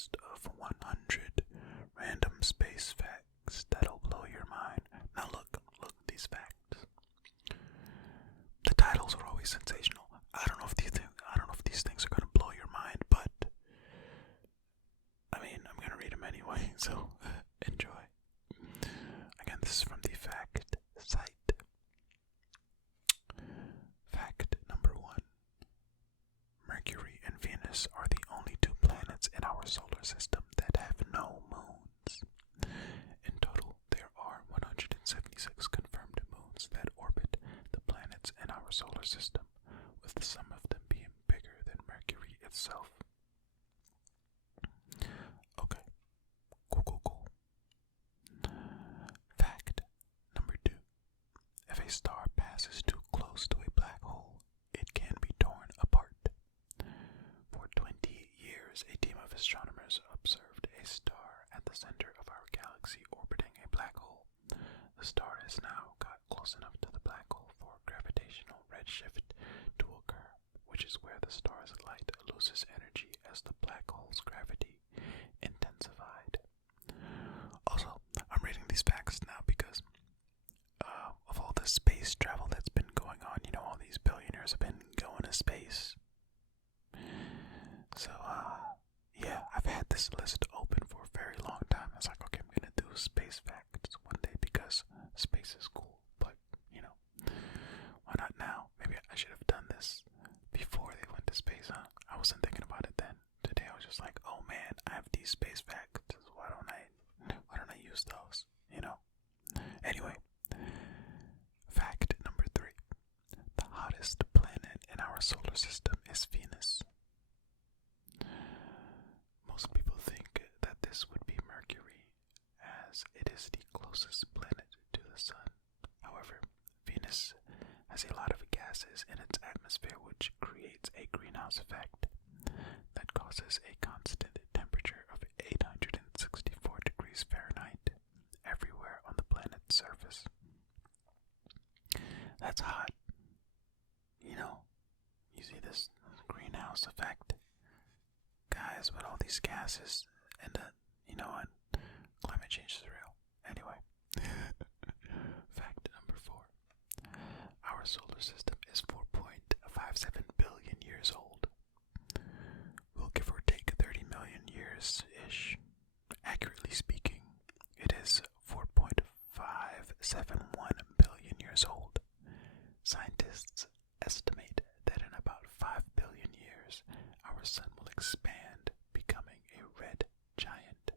list of 100 random space facts that'll blow your mind. Now look these facts. The titles are always sensational. I don't know if these things are gonna blow your mind, but I mean, I'm gonna read them anyway, so enjoy. Again, this is from the fact site. Fact number 1. Mercury and Venus are the only two planets in our solar system that have no moons. In total, there are 176 confirmed moons that orbit the planets in our solar system, with some of them being bigger than Mercury itself. Okay, cool. Fact number 2. If a star passes too close to a black hole, it can be torn apart. For 20 years, a team of astronomers observed a star at the center of our galaxy orbiting a black hole. The star has now got close enough to the black hole for gravitational redshift to occur, which is where the star's light loses energy as the black hole's gravity intensified. Also, I'm reading these facts now because of all the space travel that's been going on. You know, all these billionaires have been going to space. So, yeah, I've had this list open for a very long time. I was like, okay, I'm gonna do space facts one day because space is cool. But, you know, why not now? Maybe I should have done this before they went to space, huh? I wasn't thinking about it then. Today I was just like, oh man, I have these space facts. Why don't I use those? You know? Anyway, fact number 3. The hottest planet in our solar system is Venus. Most people think that this would be Mercury, as it is the closest planet to the Sun. However, Venus has a lot of gases in its atmosphere, which creates a greenhouse effect that causes a constant temperature of 864 degrees Fahrenheit everywhere on the planet's surface. That's hot. You know, you see this greenhouse effect? Guys, with all these gases, and you know what? Climate change is real. Anyway, fact number 4. Our solar system is 4.57 billion years old. We'll give or take 30 million years-ish. Accurately speaking, it is 4.571 billion years old. Scientists estimate that in about 5 billion years, our sun will expand, becoming a red giant.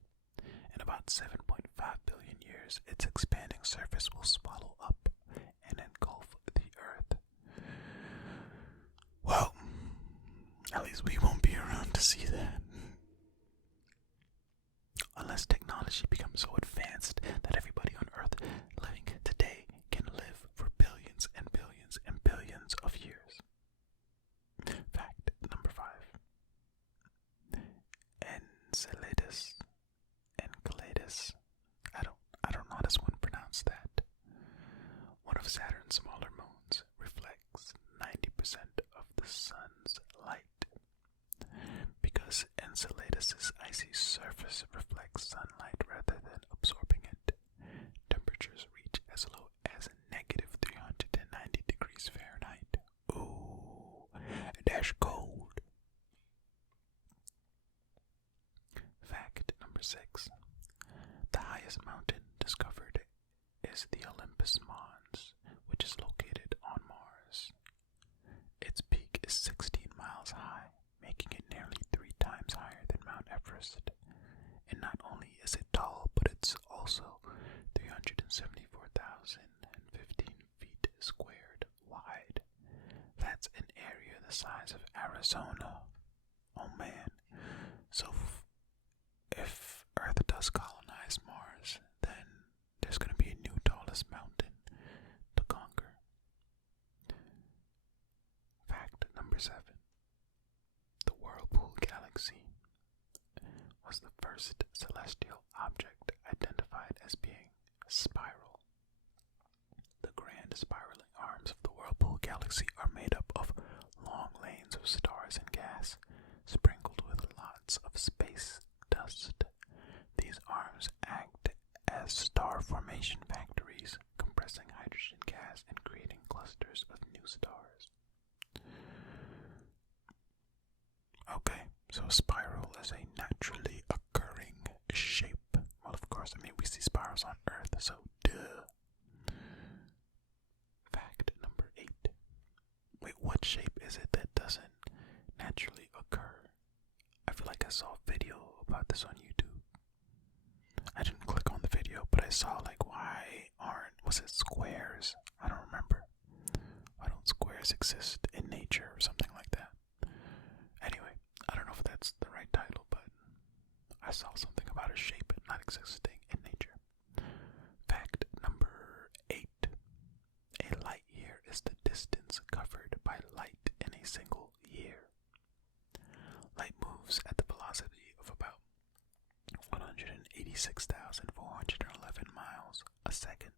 In about 7.5 billion years, its expanding surface will swallow up and engulf the Earth. Well, at least we won't be around to see that. Unless technology becomes so advanced that everybody on Earth living today can live for billions and billions and billions of years. Fact number 5. Enceladus. I don't know how this one pronounced that. One of Saturn's smaller moons reflects 90% of the sun's light. Because Enceladus' icy surface reflects sunlight rather than absorbing it, temperatures reach as low as negative 390 degrees Fahrenheit. Ooh, that's cold. Fact number 6. The highest mountain discovered is the Olympus Mons, which is located on Mars. Its peak is 16 miles high, making it nearly 3 times higher than Mount Everest. And not only is it tall, but it's also 374,015 feet squared wide. That's an area the size of Arizona. Oh man. So if Earth does colonize Mars, then there's going to be a new tallest mountain to conquer. Fact number 7. The Whirlpool Galaxy was the first celestial object identified as being spiral. The grand spiraling arms of the Whirlpool Galaxy are made up of long lanes of stars and gas, sprinkled with lots of space dust. thrust. These arms act as star formation factories, compressing hydrogen gas and creating clusters of new stars. Okay, so a spiral is a naturally occurring shape. Well, of course, we see spirals on Earth, so duh. Fact number 8. Wait, what shape is it that doesn't naturally occur? I feel like I saw a video about this on YouTube. I didn't click on the video, but I saw was it squares? I don't remember. Why don't squares exist in nature or something like that? Anyway, I don't know if that's the right title, but I saw something about a shape not existing in nature. Fact number 8. A light year is the distance covered by light in a single year. Light moves at the velocity of about 186,411 miles a second.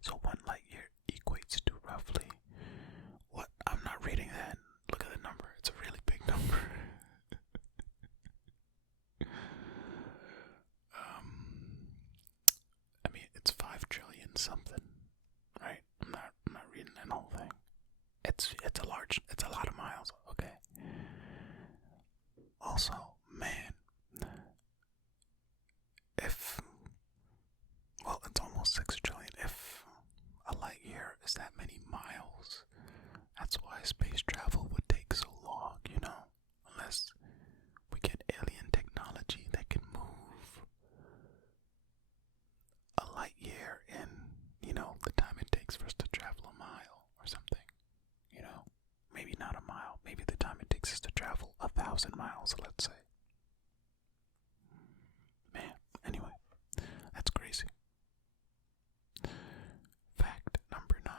So 1 light year equates to roughly what? I'm not reading that. Look at the number. It's a really big number. It's 5 trillion something, right? I'm not reading that whole thing. It's a lot of miles, okay? Also, man, it's almost 6 trillion. If a light year is that many miles, that's why space travel would take so long, unless we get alien technology that can move a light year in, the time it takes for us to travel a mile or something, maybe not a mile, maybe the time it takes us to travel 1,000 miles, let's say. Man, anyway, that's crazy. Fact number 9.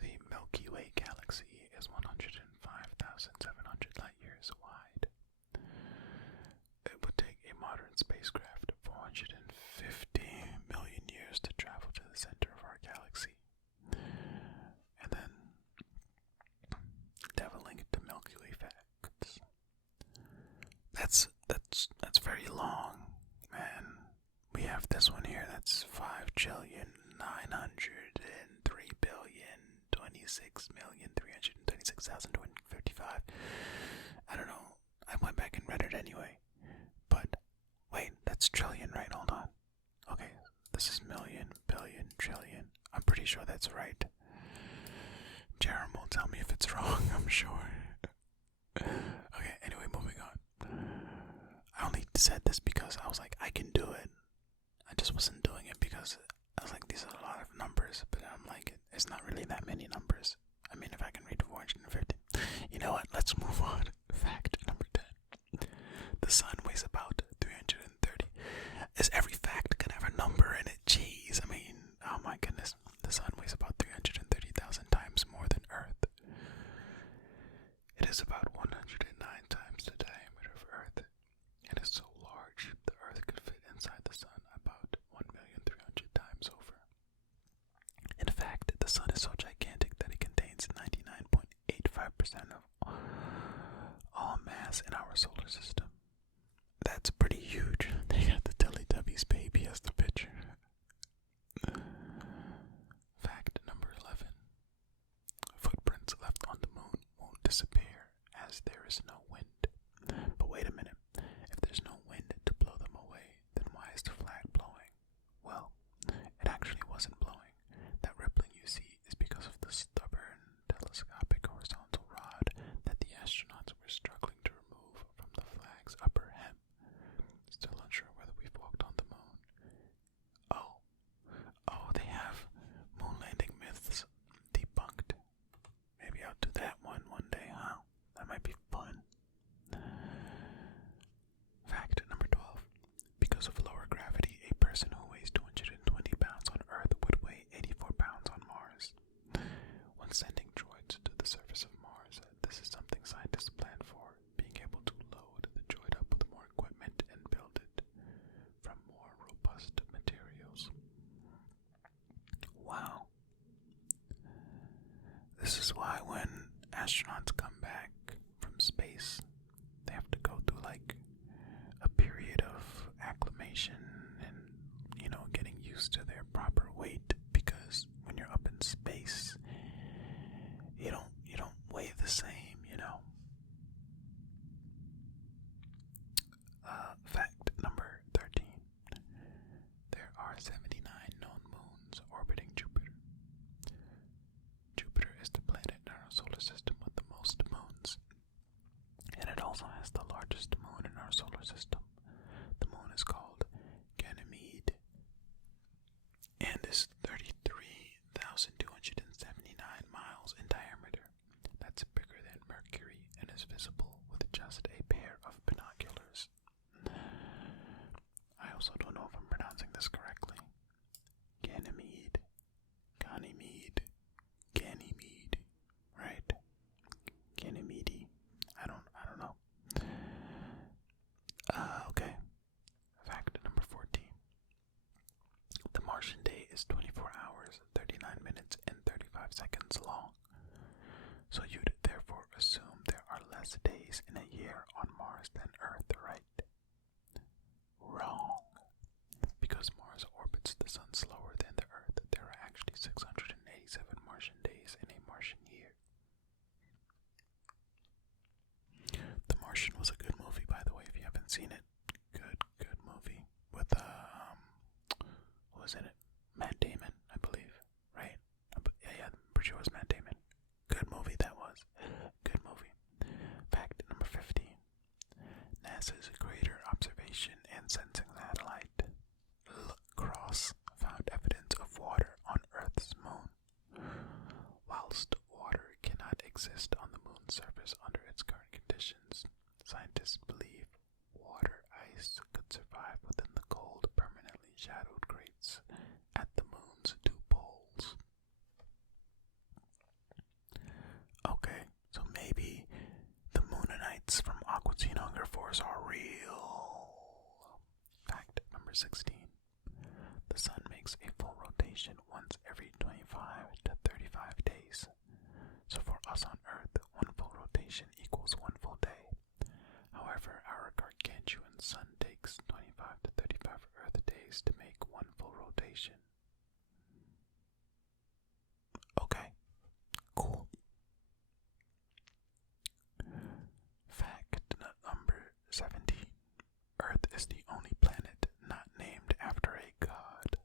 The Milky Way galaxy is 105,700 light years wide. It would take a modern spacecraft 450 million years to travel to the center of our galaxy. And then, deviling into Milky Way facts. That's very long, man. We have this one here that's 5,903,026,326,255. I don't know. I went back and read it anyway. But wait, that's trillion, right? Hold on. Okay, this is million, billion, trillion. I'm pretty sure that's right. Jerem will tell me if it's wrong, I'm sure. Okay, anyway, moving on. I only said this because I was like, I can do it. I just wasn't doing it because I was like, these are a lot of numbers, but I'm like, it's not really that many numbers. If I can read 450. You know what? Let's move on. Fact number 10. The sun weighs about 330. Is every fact gonna have a number in it? Jeez, oh my goodness. The sun weighs about 330,000 times more than Earth. It is about 109 times the diameter of Earth. It is so large, the Earth could fit inside the sun about 1,300,000 times over. In fact, the sun is so gigantic that it contains 99.85% of all mass in our solar system. That's pretty huge. They got the Teletubbies baby as the picture. Fact number 11. Footprints left on the moon won't disappear as there is no wind. But wait a minute. If there's no wind to blow them away, then why is the flag blowing? Well, it actually wasn't blowing. That rippling you see is because of the stubborn telescopic horizontal rod that the astronauts were struggling to remove from the flag's upper hem. Still unsure whether we've walked on the moon. Oh, they have moon landing myths debunked. Maybe I'll do that one day, huh? That might be fun. astronauts come back from space, they have to go through like a period of acclimation and, getting used to their proper weight, because when you're up in space, you don't weigh the same, Fact number 13. There are 79 known moons orbiting Jupiter. Jupiter is the planet in our solar system with the most moons, and it also has the largest moon in our solar system. The moon is called Ganymede, and is 33,279 miles in diameter. That's bigger than Mercury and is visible with just a pair of binoculars. I also don't know if I'm pronouncing this correctly. Ganymede, right? Ganymede. I don't know. Okay. Fact number 14. The Martian day is 24 hours, 39 minutes, and 35 seconds long. So you'd therefore assume there are less days in a year on Mars than Earth, right? Wrong. Because Mars orbits the Sun slower than the Earth, there are actually 687 Martian days in a Martian year. The Martian was a good movie, by the way, if you haven't seen it. Good movie. With, what was in it? Matt Damon, I believe, right? Yeah, I'm pretty sure it was Matt Damon. Good movie that was. Good movie. Fact number 15. NASA's Greater Observation and Sensing Satellite, LCROSS, found evidence of water on Earth's moon. Whilst water cannot exist on the moon's surface under its current conditions, scientists believe water ice could survive within the cold, permanently shadowed grates at the moon's two poles. Okay, so maybe the Moonanites from Aqua Teen Hunger Force are real. Fact number 16. The sun makes a full rotation once every 25 to 35 days. So for us on Earth, one full rotation equals one full day. However, our gargantuan sun takes 25 to 35 Earth days to make one full rotation. Okay, cool. Fact number 17. Earth is the only planet not named after a god.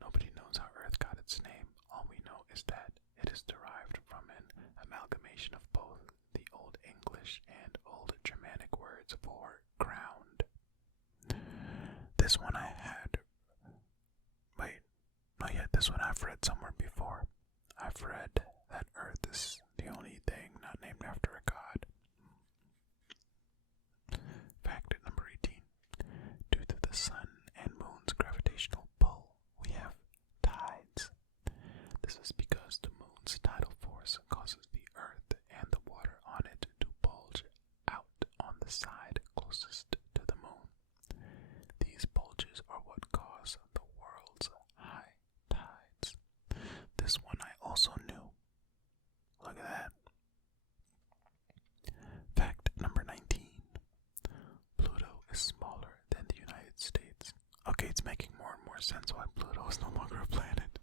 Nobody knows how Earth got its name. All we know is that it is derived from an amalgamation of both the Old English and Old Germanic words for ground. This one this one I've read somewhere before. I've read that Earth is the only thing not named after a god. Fact number 18. Due to the sun and moon's gravitational pull, we have tides. This is because the moon's tidal force causes the Earth and the water on it to bulge out on the side closest to the moon. These bulges are what cause the world's high tides. This one I also knew. Look at that. Fact number 19. Pluto is smaller than the United States. Okay, it's making more and more sense why Pluto is no longer a planet.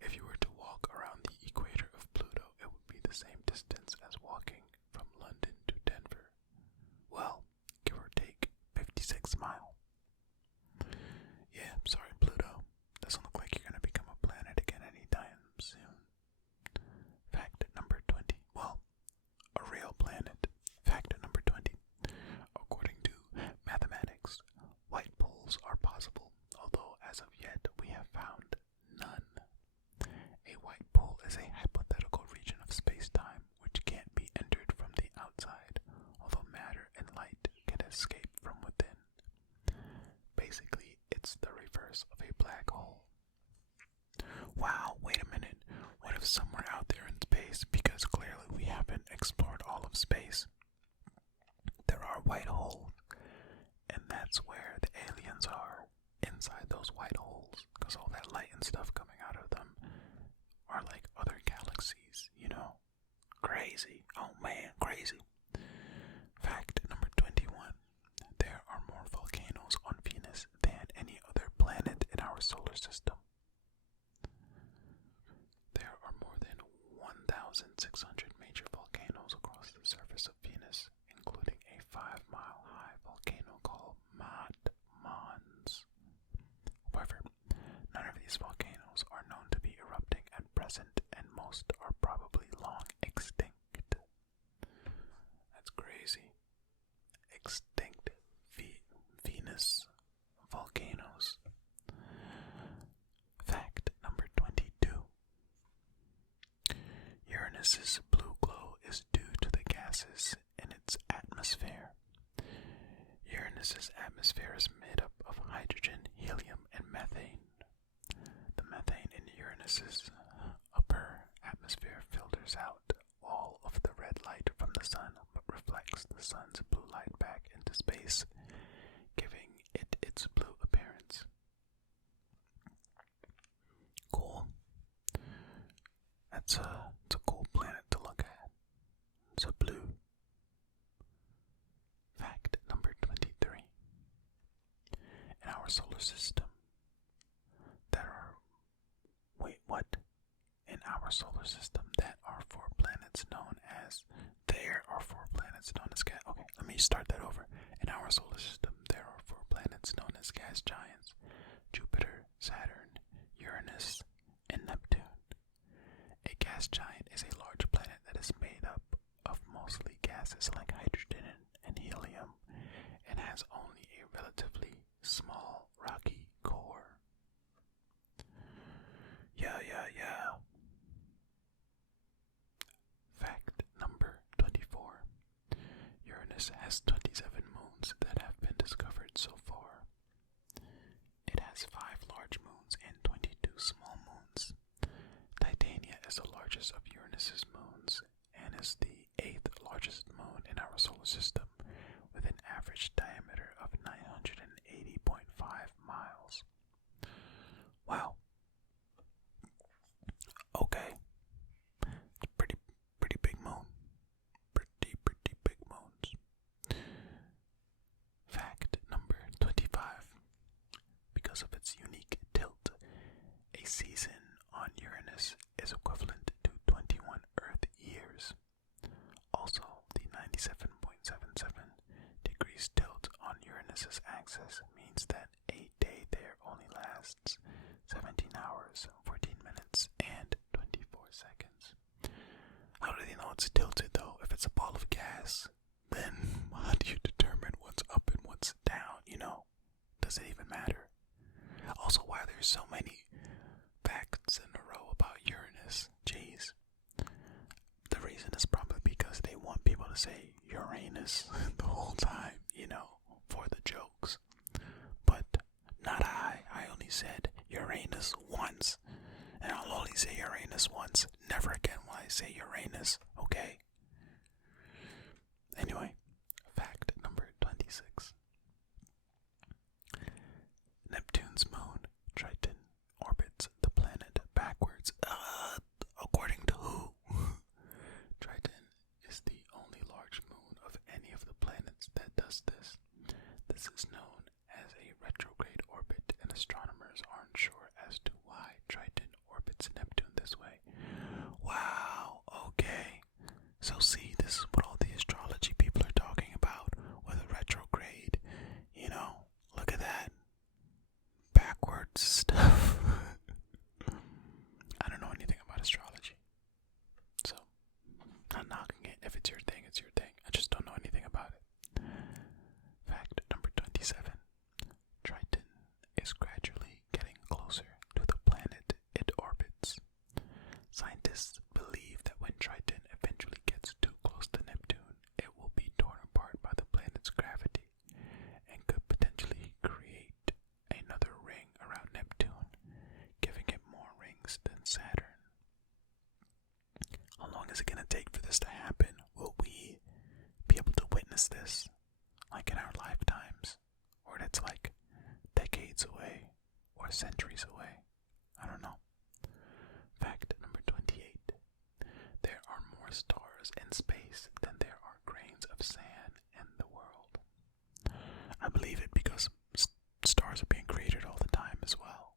If you were to walk around the equator of Pluto, it would be the same distance as walking from London to Denver. Well, give or take 56 miles. Yeah, I'm sorry, Pluto. Doesn't look like you're going to become a planet again anytime soon. Fact number 20. Well, a real planet. Fact number 20. According to mathematics, white poles are possible, although as of yet we have found none. A white pole is a hypothetical region of space-time which can't be entered from the outside, although matter and light can escape from within. Basically, it's the reverse of a black hole. Wow, wait a minute. What if somewhere out there in space, because clearly we haven't explored all of space, there are white holes, and that's where the aliens are, inside those white holes, because all that light and stuff coming out of them are like other galaxies, Crazy. Oh man, crazy. Fact number 21. There are more volcanoes on Venus than any other planet in our solar system. There are more than 1,600 major volcanoes across the surface of Venus, including a 5-mile high volcano called Mons. However, none of these volcanoes are known to be erupting at present, and most are probably long extinct. That's crazy. Extinct Venus volcanoes. Fact number 22. Uranus's blue glow is due to the gases in its atmosphere. Uranus's atmosphere is made up of hydrogen, helium, and methane. The methane in Uranus's upper atmosphere filters out all of the red light from the sun, but reflects the sun's blue light back into space, giving it its blue appearance. Cool. It's a cool planet to look at. It's a blue. Fact number 23. In our solar system, In our solar system, there are four planets known as Okay, let me start that over. In our solar system, there are four planets known as gas giants: Jupiter, Saturn, Uranus, and Neptune. A gas giant is a large planet that is made up of mostly gases like hydrogen and helium, and has only a relatively small rocky core. Yeah. Fact number 24. Uranus has 27 moons that have been discovered so far. It has 5 large moons and 22 small moons. Titania is the largest of Uranus's moons and is the 8th largest moon in our solar system, with an average diameter of 980.5 miles. Wow. Okay. It's pretty big moon. Pretty big moons. Fact number 25. Because of its unique tilt, a season on Uranus is equivalent to 21 Earth years. Also, the 97.77 degrees tilt on Uranus's axis means that a day there only lasts 17 hours, 14 minutes, and 24 seconds. How do they know it's tilted though? If it's a ball of gas, then how do you determine what's up and what's down, Does it even matter? Also, why are there so many facts in a row about Uranus? Jeez. The reason is probably because they want people to say Uranus the whole time, for the jokes. But not I. I only said Uranus once. And I'll only say Uranus once. Never again will I say Uranus, okay? Anyway, fact number 26. Neptune's moon, Triton, orbits the planet backwards. According to who? Triton is the only large moon of any of the planets that does this. This is known as a retrograde orbit, and astronomers aren't sure as to why Triton orbits Neptune this way. Wow, okay. So see, this is what all the astrology people are talking about with a retrograde. Look at that. Backwards stuff. I don't know anything about astrology. So, not knocking it. If it's your thing, it's your thing. I just don't know anything about it. Fact number 27. Triton is gradually getting closer to the planet it orbits. Scientists believe that when Triton eventually gets too close to Neptune, it will be torn apart by the planet's gravity and could potentially create another ring around Neptune, giving it more rings than Saturn. How long is it going to take for this to happen? Will we be able to witness this, like in our lifetimes? Or that's like decades away, or centuries away? I don't know. Fact number 28. There are more stars stars in space than there are grains of sand in the world. I believe it because stars are being created all the time as well.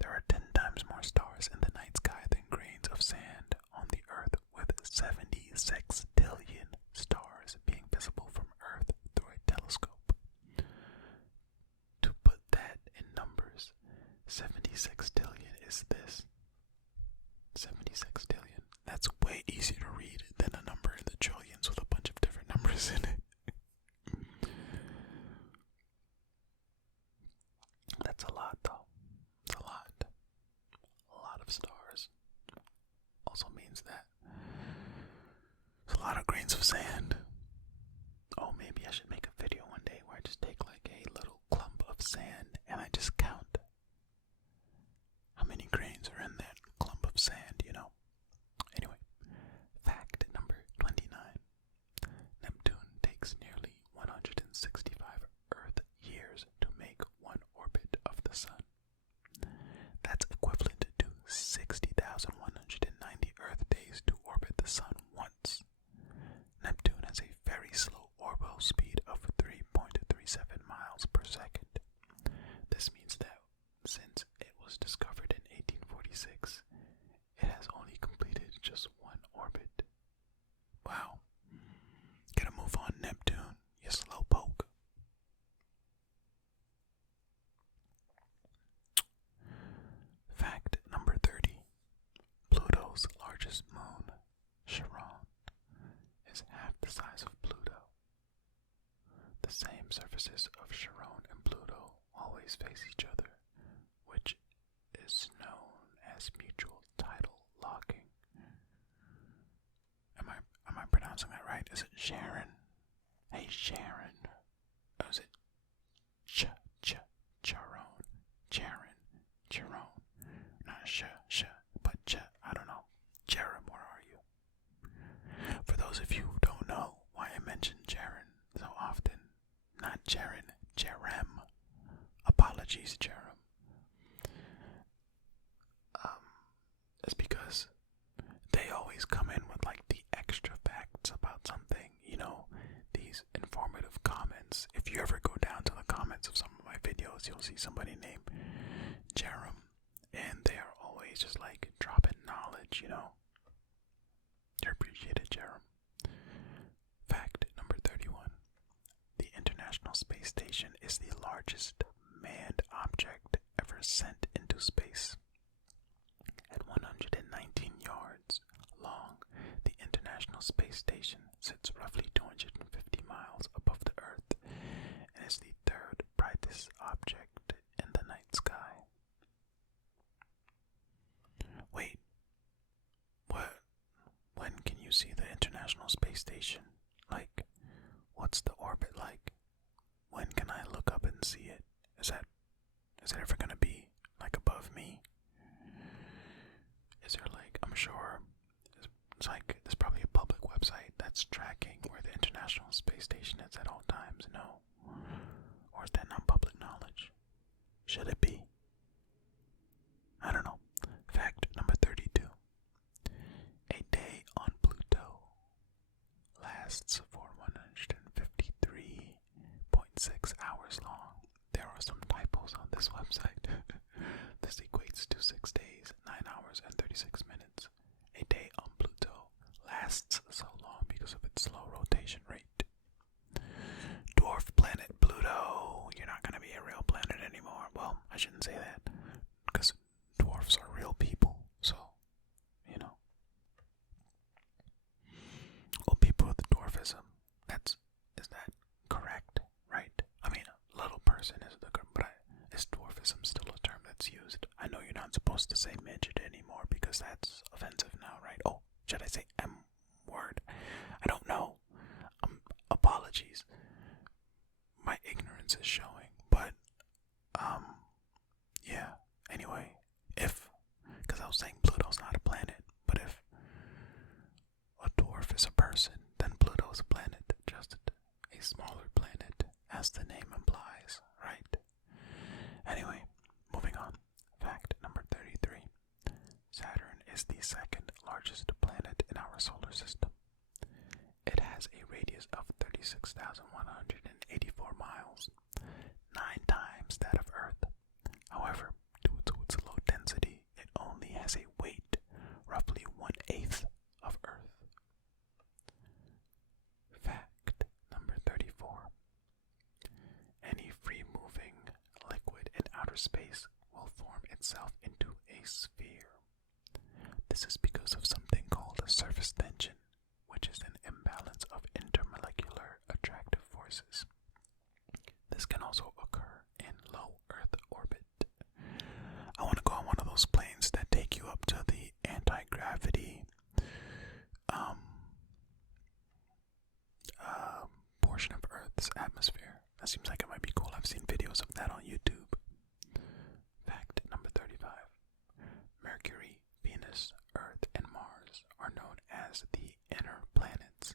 There are 10 times more stars in the night sky than grains of sand on the Earth, with 76 billion stars being visible from Earth through a telescope. To put that in numbers, 76 billion is this. 76 billion. That's way easier to read than a number in the trillions with a bunch of different numbers in it. That's a lot, though. It's a lot. A lot of stars. Also means that there's a lot of grains of sand. Oh, maybe I should make a video one day where I just take like a little clump of sand and I just count how many grains are in that clump of sand, you know. Anyway, fact number 29. Neptune takes nearly 165 Earth years to make one orbit of the Sun. That's equivalent to 60,190 Earth days to orbit the Sun once. Neptune has a very slow orbital speed of 3.37 miles per second. This means that since it was discovered in 1846, it has only completed just one orbit. Wow. Gotta move on, Neptune, you slowpoke. Fact number 30. Pluto's largest moon, Charon, is half the size of Pluto. The same surfaces of Charon and Pluto always face each other, which is known as mutual tidal locking. Am I pronouncing that right? Is it Sharon? Hey Sharon. Or is it Charon? Charon. Not but I don't know. Charon, where are you? For those of you who don't know why I mention Charon so often, not Charon, Jerem. Apologies, Jerem. It's because they always come in with like the extra facts about something, you know, these informative comments. If you ever go down to the comments of some of my videos, you'll see somebody named Jerem, and they are always just like dropping knowledge, you know. You're appreciated, Jerem. Fact number 31. The International Space Station is the largest manned object ever sent into space. At 119 yards long, the International Space Station sits roughly 250 miles above the Earth and is the third brightest object in the night sky. Wait, what? When can you see the International Space Station? Like, what's the orbit like? When can I look up and see it? Is that ever gonna be like above me? Is there like, I'm sure it's like there's probably a public website that's tracking where the International Space Station is at all times, no? Or is that not public knowledge? Should it be? I don't know. Fact number 32. A day on Pluto lasts for 153.6 hours long. There are some typos on this website. This equates to 6 days, 9 hours, and 36 minutes. A day on Pluto lasts so long because of its slow rotation rate. Dwarf planet Pluto. You're not going to be a real planet anymore. Well, I shouldn't say that, because dwarfs are real people, so, you know. Well, people with dwarfism, is that correct, right? I mean, a little person is the correct, but is dwarfism still a term that's used? I know you're not supposed to say midget anymore because that's offensive now, right? Oh, should I say M word? I don't know. Apologies. My ignorance is showing, but, yeah. Anyway, because I was saying Pluto's not a planet, but if a dwarf is a person, then Pluto's a planet, just a smaller planet, as the name implies, right? Anyway, moving on. Fact number 33. Saturn is the second largest planet in our solar system. has a radius of 36,184 miles, 9 times that of Earth. However, due to its low density, it only has a weight roughly 1/8 of Earth. Fact number 34. Any free-moving liquid in outer space will form itself into a sphere. This is because of something called surface tension, which is an imbalance of intermolecular attractive forces. This can also occur in low Earth orbit. I want to go on one of those planes that take you up to the anti-gravity portion of Earth's atmosphere. That seems like it might be cool. I've seen videos of that on YouTube. Fact number 35. Mercury, Venus, Earth, and Mars are known as the inner planets.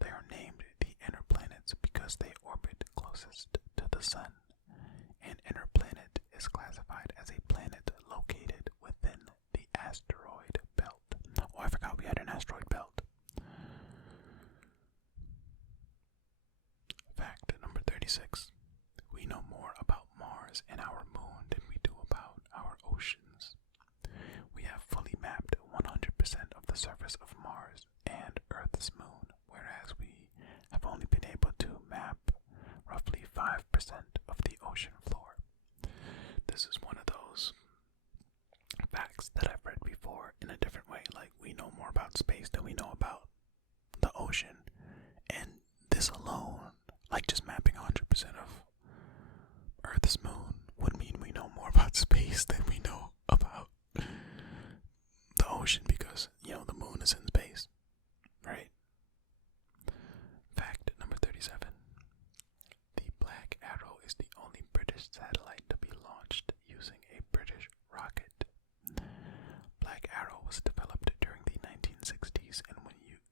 They are named the inner planets because they orbit closest to the Sun. An inner planet is classified as a planet located within the asteroid belt. Oh, I forgot we had an asteroid belt. Fact number 36. We know more about Mars and our moon than we do about our oceans. We have fully mapped 100% of the surface of Mars and Earth's moon, whereas we have only been able to map roughly 5% of the ocean floor. This is one of those facts that I've read before in a different way. Like, we know more about space than we know about the ocean. And this alone, like just mapping 100% of Earth's moon, would mean we know more about space than we know about the ocean because, the moon is in space, right? Fact number 37. The Black Arrow is the only British satellite to be launched using a British rocket. Black Arrow was developed during the 1960s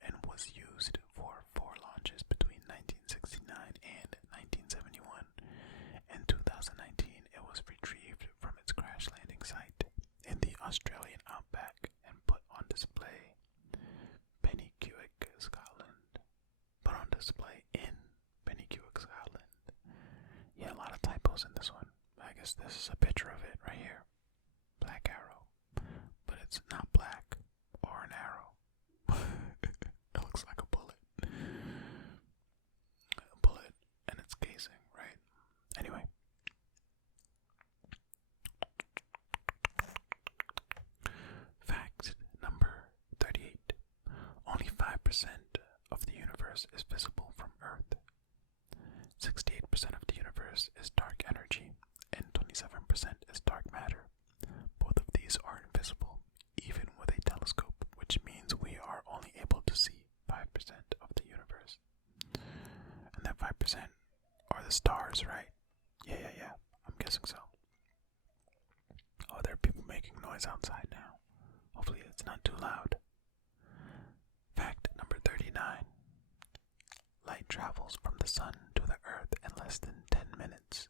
and was used for 4 launches between 1969 and 1971. In 2019, it was retrieved from its crash landing site in the Australian outback and put on display Scotland. Put on display in Scotland. Yeah, a lot of typos in this one. I guess this is a picture of it right here. Black Arrow. But it's not black or an arrow. It looks like a bullet. A bullet and its casing, right? Anyway. Fact number 38. Only 5% of the universe is visible from Earth. 68% of the universe is dark energy, and 27% is dark matter. Both of these are invisible, even with a telescope, which means we are only able to see 5% of the universe. And that 5% are the stars, right? Yeah. I'm guessing so. Oh, there are people making noise outside now. Hopefully it's not too loud. Fact number 39. Light travels from the sun to the earth in less than 10 minutes.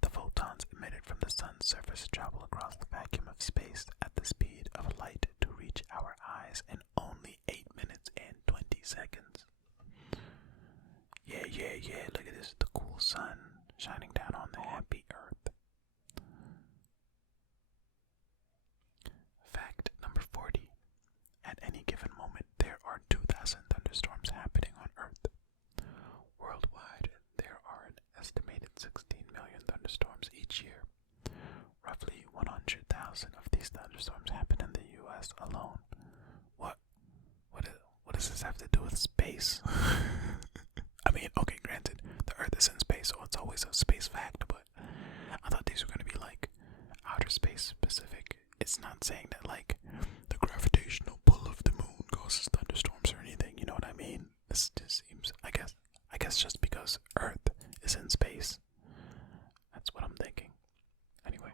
The photons emitted from the sun's surface travel across the vacuum of space at the speed of light to reach our eyes in only 8 minutes and 20 seconds. Yeah. Look at this. The cool sun shining down on the happy earth. Fact number 40. At any given moment, there are 2,000 thunderstorms happening on Earth. Worldwide, there are an estimated 16 million thunderstorms each year. Roughly 100,000 of these thunderstorms happen in the U.S. alone. What does this have to do with space? I mean, okay, granted, the Earth is in space, so it's always a space fact, but I thought these were going to be like outer space specific. It's not saying that like the gravitational pull of the moon causes thunderstorms or anything, you know what I mean? This just seems, I guess just because Earth is in space. That's what I'm thinking. Anyway,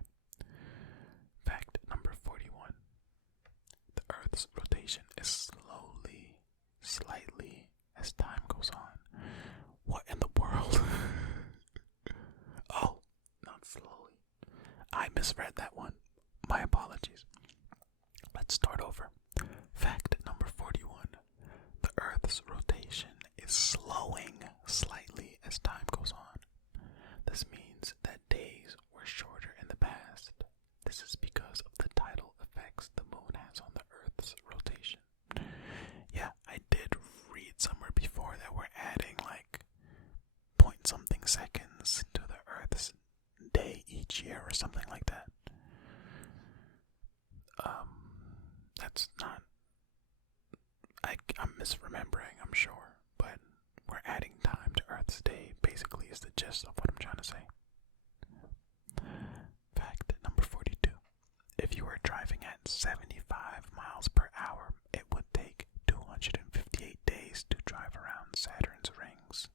fact number 41. The Earth's rotation is slightly, as time goes on. What in the world? Oh, not slowly. I misread that one. My apologies. Let's start over. Fact number 41. The Earth's rotation slowing slightly as time goes on. This means that days were shorter in the past. This is because of the tidal effects the moon has on the Earth's rotation. Yeah, I did read somewhere before that we're adding like point something seconds to the Earth's day each year or something like that. That's not... I'm misremembering, I'm sure, but we're adding time to Earth's day, basically, is the gist of what I'm trying to say. Fact number 42. If you were driving at 75 miles per hour, it would take 258 days to drive around Saturn's rings.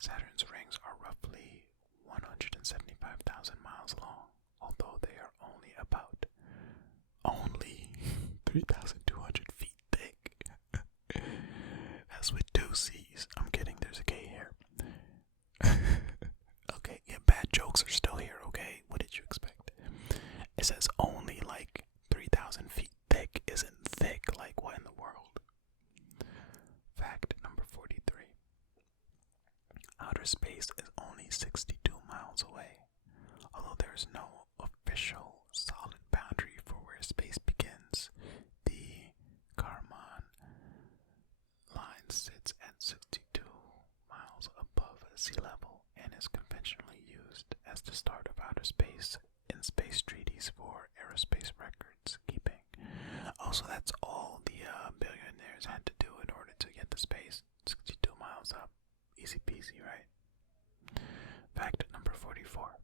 Saturn's rings are roughly 175,000 miles long, although they are only 3,200 feet thick. That's with two C's. I'm kidding, there's a K here. Okay, yeah, bad jokes are still here, okay? What did you expect? It says only like 3,000 feet thick isn't thick, like what in the world? Fact number 43. Outer space is only 62 miles away. Although there's no official solid boundary for where space begins, the Kármán line sits at 62 miles above sea level and is conventionally used as the start of outer space in space treaties for aerospace records keeping. Oh, so that's all the billionaires had to do in order to get to space. 62 miles up. Easy peasy, right? Fact number 44.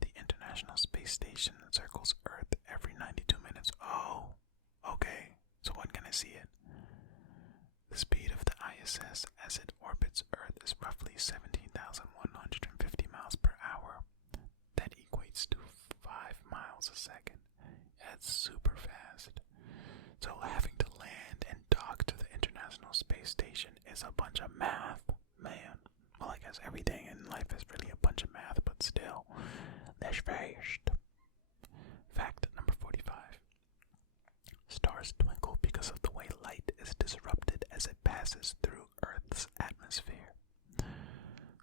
The International Space Station circles Earth every 92 minutes. Oh, okay. So when can I see it? The speed of the ISS as it orbits Earth is roughly 17,150 miles per hour. That equates to 5 miles a second. That's super fast. So having to land and dock to the International Space Station is a bunch of math, man. Well, I guess everything in life is really a bunch of math, but still, that's fast. Fact number 45. Stars twinkle because of the way light is disrupted as it passes through Earth's atmosphere.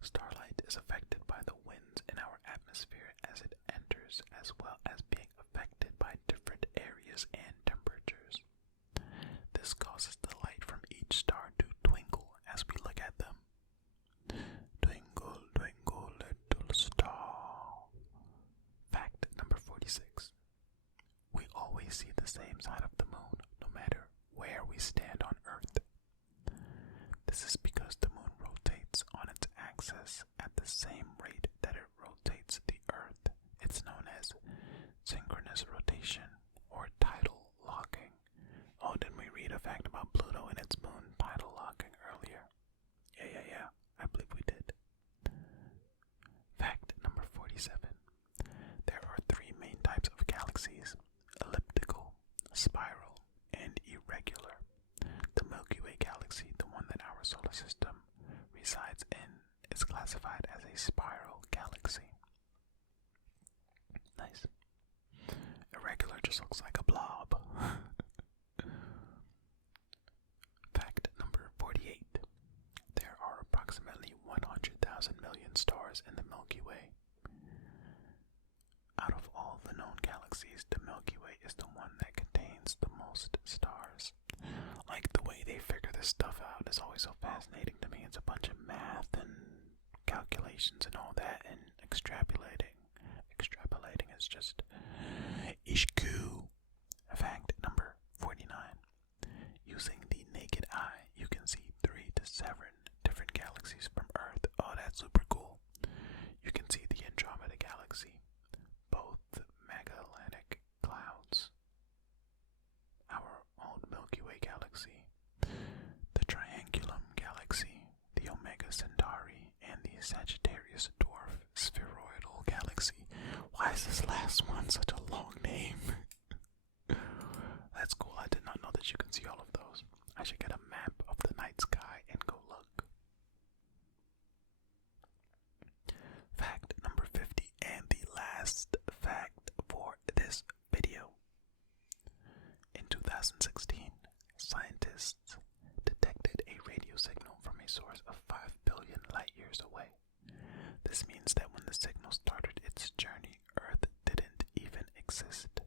Starlight is affected by the winds in our atmosphere as it enters, as well as being affected by different areas and temperatures. This causes the light from each star to twinkle as we look at them. Twinkle, twinkle, little star. Fact number 46. We always see the same side of the moon, no matter where we stand on Earth. This is because the moon rotates on its axis at the same rate that it rotates the Earth. It's known as synchronous rotation or tidal locking. Oh, didn't we read a fact about Pluto and its moon tidal locking earlier? Yeah. I believe we did. Fact number 47. There are 3 main types of galaxies: elliptical, spiral, and irregular. The Milky Way galaxy, the one that our solar system resides in, is classified as a spiral galaxy. Nice. Irregular just looks like a blob. Fact number 48. There are approximately 100,000 million stars in the Milky Way. Out of all the known galaxies, the Milky Way is the one that contains the most stars. Like, the way they figure this stuff out is always so fascinating to me. It's a bunch of math and calculations and all that, and extrapolating. Extrapolating is just ishku. Fact number 49. Using the naked eye, you can see 3 to 7 different galaxies from Earth. Oh, that's super cool. You can see the Andromeda Galaxy, both Magellanic Clouds, our own Milky Way galaxy, the Triangulum Galaxy, the Omega Centauri, and the Sagittarius Dwarf Spheroidal Galaxy. Why is this last one such a long name? That's cool. I did not know that you can see all of those. I should get a map of the night sky and go look. Fact number 50, and the last fact for this video. In 2016, scientists detected a radio signal source of 5 billion light years away. This means that when the signal started its journey, Earth didn't even exist.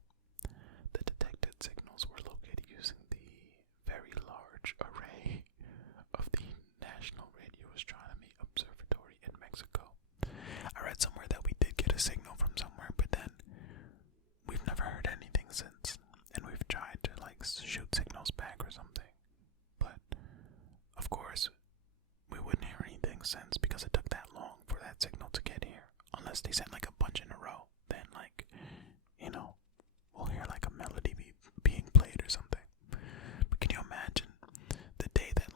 The detected signals were located using the Very Large Array of the National Radio Astronomy Observatory in Mexico. I read somewhere that we did get a signal from somewhere, but then we've never heard anything since, and we've tried to shoot signals back or something, but of course we wouldn't hear anything since because it took that long for that signal to get here, unless they sent a bunch in a row. Then we'll hear a melody being played or something. But can you imagine the day that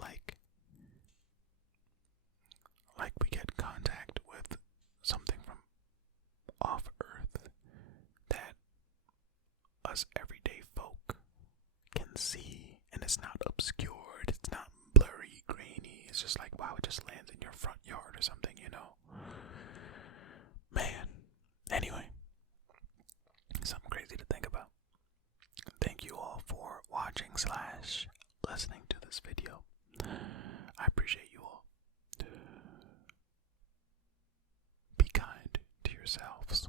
we get contact with something from off Earth that us everyday folk can see, and it's not obscured, it's not blurry, grainy, it's just wow, it just lands in your front yard or something, Man. Anyway, something crazy to think about. Thank you all for watching / listening to this video. I appreciate you all. Be kind to yourselves.